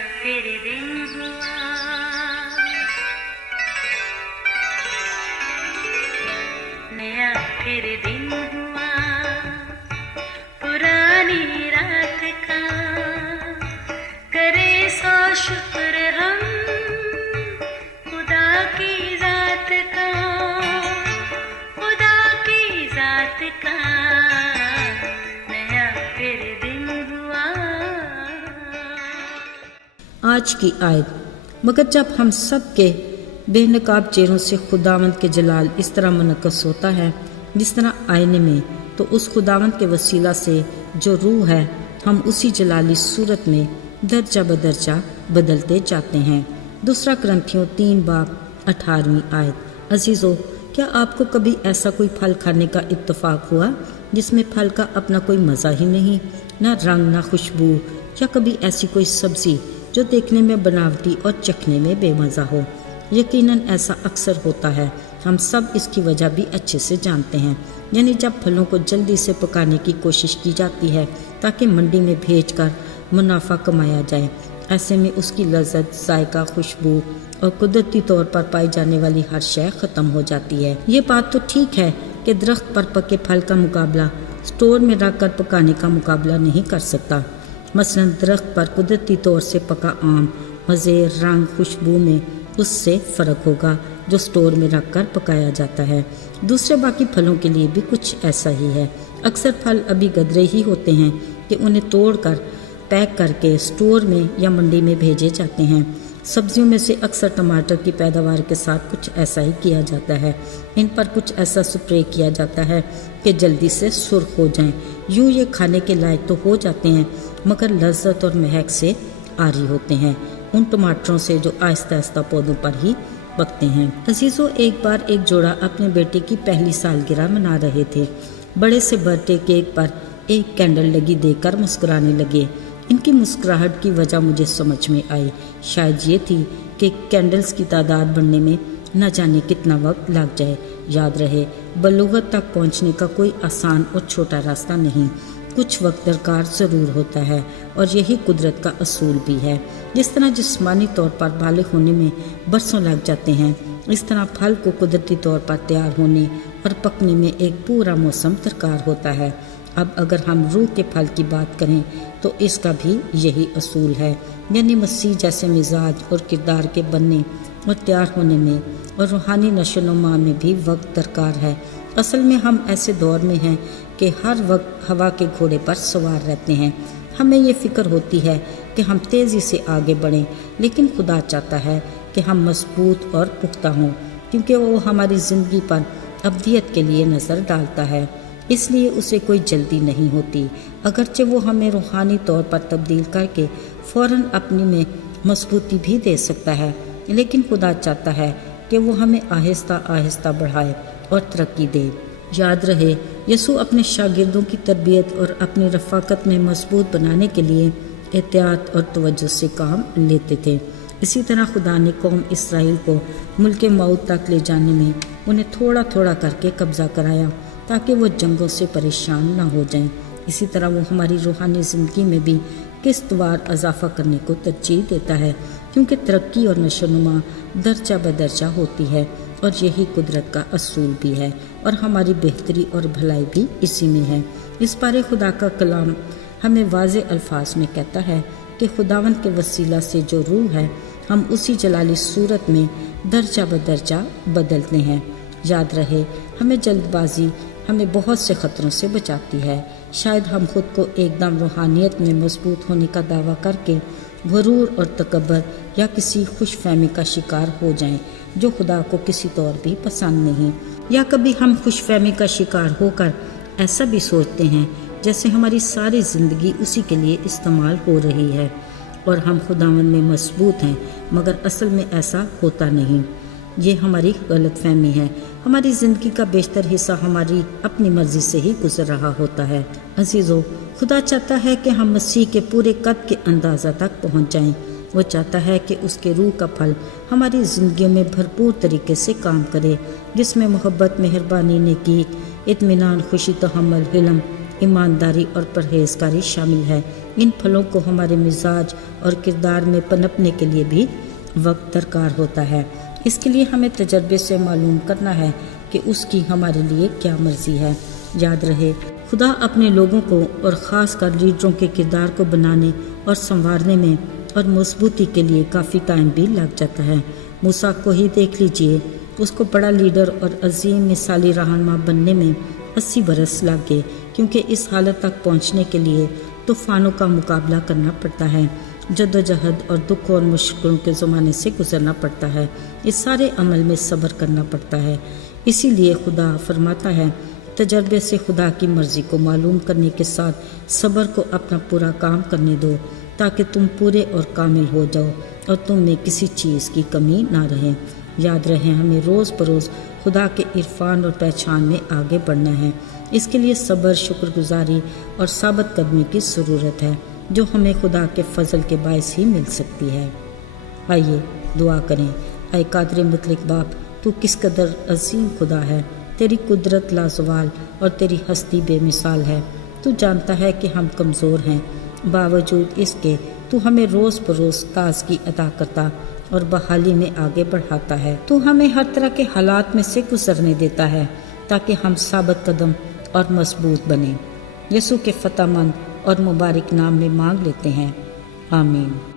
फिर दिन हुआ, नया फिर दिन हुआ, पुरानी रात का करे सो शुक्र हम खुदा की जात का, खुदा की जात का नया फिर दिन हुआ। आज की आयत, मगर जब हम सब के बेनकाब चेहरों से खुदावंद के जलाल इस तरह मुनक्कस होता है जिस तरह आईने में, तो उस खुदावंद के वसीला से जो रूह है हम उसी जलाली सूरत में दर्जा बदर्जा बदलते जाते हैं। दूसरा करंथियों 3 बाब 18वीं आयत। अजीज़ों, क्या आपको कभी ऐसा कोई फल खाने का इत्तेफाक हुआ जिसमें फल का अपना कोई मज़ा ही नहीं, ना रंग ना खुशबू, या कभी ऐसी कोई सब्ज़ी जो देखने में बनावटी और चखने में बेमज़ा हो? यकीनन ऐसा अक्सर होता है। हम सब इसकी वजह भी अच्छे से जानते हैं। यानी जब फलों को जल्दी से पकाने की कोशिश की जाती है ताकि मंडी में भेजकर मुनाफा कमाया जाए, ऐसे में उसकी लज्जत, जायका, खुशबू और कुदरती तौर पर पाई जाने वाली हर शय ख़त्म हो जाती है। ये बात तो ठीक है कि दरख्त पर पके फल का मुकाबला स्टोर में रख कर पकाने का मुकाबला नहीं कर सकता। मसलन दरख्त पर कुदरती तौर से पका आम मज़े, रंग, खुशबू में उससे फ़र्क होगा जो स्टोर में रख कर पकाया जाता है। दूसरे बाकी फलों के लिए भी कुछ ऐसा ही है। अक्सर फल अभी गदरे ही होते हैं कि उन्हें तोड़कर पैक करके स्टोर में या मंडी में भेजे जाते हैं। सब्जियों में से अक्सर टमाटर की पैदावार के साथ कुछ ऐसा ही किया जाता है। इन पर कुछ ऐसा स्प्रे किया जाता है कि जल्दी से सुर्ख हो जाएं। यूँ ये खाने के लायक तो हो जाते हैं मगर लज्जत और महक से आरी होते हैं उन टमाटरों से जो आहिस्ता आहिस्ता पौधों पर ही पकते हैं। अजीज़ों, एक बार एक जोड़ा अपने बेटे की पहली सालगिरह मना रहे थे। बड़े से बर्थडे केक पर एक कैंडल लगी देखकर मुस्कुराने लगे। इनकी मुस्कुराहट की वजह मुझे समझ में आई। शायद ये थी कि कैंडल्स की तादाद बढ़ने में न जाने कितना वक्त लग जाए। याद रहे, बलूगत तक पहुंचने का कोई आसान और छोटा रास्ता नहीं। कुछ वक्त दरकार ज़रूर होता है और यही कुदरत का असूल भी है। जिस तरह जिस्मानी तौर पर बालिग होने में बरसों लग जाते हैं, इस तरह फल को कुदरती तौर पर तैयार होने और पकने में एक पूरा मौसम दरकार होता है। अब अगर हम रूह के फल की बात करें तो इसका भी यही असूल है। यानी मसीह जैसे मिजाज और किरदार के बनने और तैयार होने में और रूहानी नशोनुमा में भी वक्त दरकार है। असल में हम ऐसे दौर में हैं कि हर वक्त हवा के घोड़े पर सवार रहते हैं। हमें ये फ़िक्र होती है कि हम तेज़ी से आगे बढ़ें, लेकिन खुदा चाहता है कि हम मजबूत और पुख्ता हों, क्योंकि वो हमारी ज़िंदगी पर अब्दियत के लिए नज़र डालता है। इसलिए उसे कोई जल्दी नहीं होती। अगरचे वो हमें रूहानी तौर पर तब्दील करके फ़ौरन अपनी में मजबूती भी दे सकता है, लेकिन खुदा चाहता है कि वो हमें आहिस्ता आहिस्ता बढ़ाए और तरक्की दे। याद रहे, यसू अपने शागिर्दों की तरबियत और अपनी रफ़ाकत में मजबूत बनाने के लिए एहतियात और तवज्जो से काम लेते थे। इसी तरह खुदा ने कौम इसराइल को मुल्क मौत तक ले जाने में उन्हें थोड़ा थोड़ा करके कब्ज़ा कराया ताकि वो जंगों से परेशान ना हो जाएं। इसी तरह वो हमारी रूहानी ज़िंदगी में भी किस्तवार इजाफ़ा करने को तरजीह देता है, क्योंकि तरक्की और नशोनुमा दर्जा बदर्जा होती है और यही कुदरत का असूल भी है और हमारी बेहतरी और भलाई भी इसी में है। इस बारे खुदा का कलाम हमें वाज़े अल्फाज में कहता है कि खुदावन के वसीला से जो रूह है हम उसी जलाली सूरत में दर्जा बदर्जा बदलते हैं। याद रहे, हमें जल्दबाजी हमें बहुत से ख़तरों से बचाती है। शायद हम खुद को एकदम रूहानियत में मजबूत होने का दावा करके गुरूर और तकब्बर या किसी खुशफहमी का शिकार हो जाएं, जो खुदा को किसी तौर भी पसंद नहीं। या कभी हम खुशफहमी का शिकार होकर ऐसा भी सोचते हैं जैसे हमारी सारी ज़िंदगी उसी के लिए इस्तेमाल हो रही है और हम खुदावन में मजबूत हैं, मगर असल में ऐसा होता नहीं। ये हमारी गलत फहमी है। हमारी ज़िंदगी का बेशतर हिस्सा हमारी अपनी मर्ज़ी से ही गुजर रहा होता है। अजीज़ों, खुदा चाहता है कि हम मसीह के पूरे कद के अंदाज़ा तक पहुँच जाएं। वो चाहता है कि उसके रूह का फल हमारी ज़िंदगी में भरपूर तरीके से काम करे, जिसमें मोहब्बत, मेहरबानी, नेकी, इत्मीनान, खुशी, तहम्मुल, हिल्म ایمانداری اور پرہیزگاری شامل ہے۔ ان پھلوں کو ہمارے مزاج اور کردار میں پنپنے کے لیے بھی وقت درکار ہوتا ہے۔ اس کے لیے ہمیں تجربے سے معلوم کرنا ہے کہ اس کی ہمارے لیے کیا مرضی ہے۔ یاد رہے، خدا اپنے لوگوں کو اور خاص کر لیڈروں کے کردار کو بنانے اور سنوارنے میں اور مضبوطی کے لیے کافی ٹائم بھی لگ جاتا ہے۔ موسیٰ کو ہی دیکھ لیجئے، اس کو بڑا لیڈر اور عظیم مثالی رہنما بننے میں 80 برس لگ گئے، کیونکہ اس حالت تک پہنچنے کے لیے طوفانوں کا مقابلہ کرنا پڑتا ہے، جدوجہد اور دکھ اور مشکلوں کے زمانے سے گزرنا پڑتا ہے، اس سارے عمل میں صبر کرنا پڑتا ہے۔ اسی لیے خدا فرماتا ہے، تجربے سے خدا کی مرضی کو معلوم کرنے کے ساتھ صبر کو اپنا پورا کام کرنے دو، تاکہ تم پورے اور کامل ہو جاؤ اور تم میں کسی چیز کی کمی نہ رہے۔ یاد رہے، ہمیں روز بروز خدا کے عرفان اور پہچان میں آگے بڑھنا ہے۔ اس کے لیے صبر، شکر گزاری اور ثابت قدمی کی ضرورت ہے، جو ہمیں خدا کے فضل کے باعث ہی مل سکتی ہے۔ آئیے دعا کریں۔ اے قادر مطلق باپ، تو کس قدر عظیم خدا ہے، تیری قدرت لازوال اور تیری ہستی بے مثال ہے۔ تو جانتا ہے کہ ہم کمزور ہیں، باوجود اس کے تو ہمیں روز بروز تازگی عطا کرتا اور بحالی میں آگے بڑھاتا ہے۔ تو ہمیں ہر طرح کے حالات میں سے گزرنے دیتا ہے تاکہ ہم ثابت قدم اور مضبوط بنیں۔ یسوع کے فتح مند اور مبارک نام میں مانگ لیتے ہیں، آمین۔